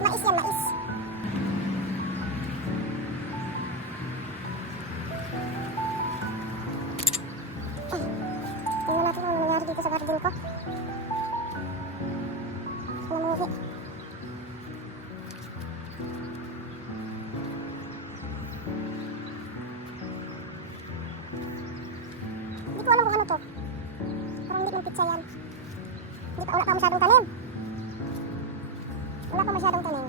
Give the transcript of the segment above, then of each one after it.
Mais yan, mais. Ay, tingnan natin kung ano nangyari dito sa garden ko. Namuhi. Hindi ko alam kung ano to. Parang hindi ng pizza yan. Wala pa masyadong tanim. Wala pa masyadong tanim.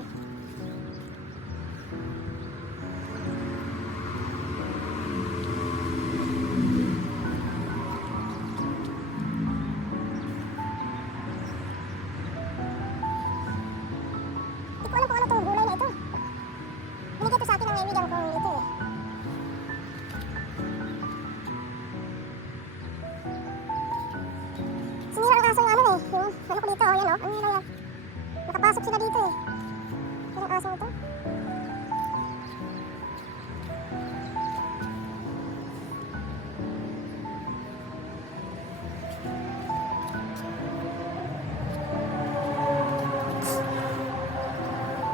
Hindi ko alam kung ano tong gulay na ito. Binigay ito sa akin ng kaibigan kong ito eh. Sinira ang asong ano eh. Yung ano ko dito, oh, yan oh. Ano nila yan? Nakapasok sila dito eh. Yan ang asong ito.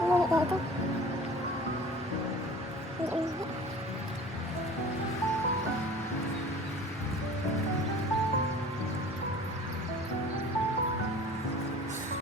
Ngunit na ito.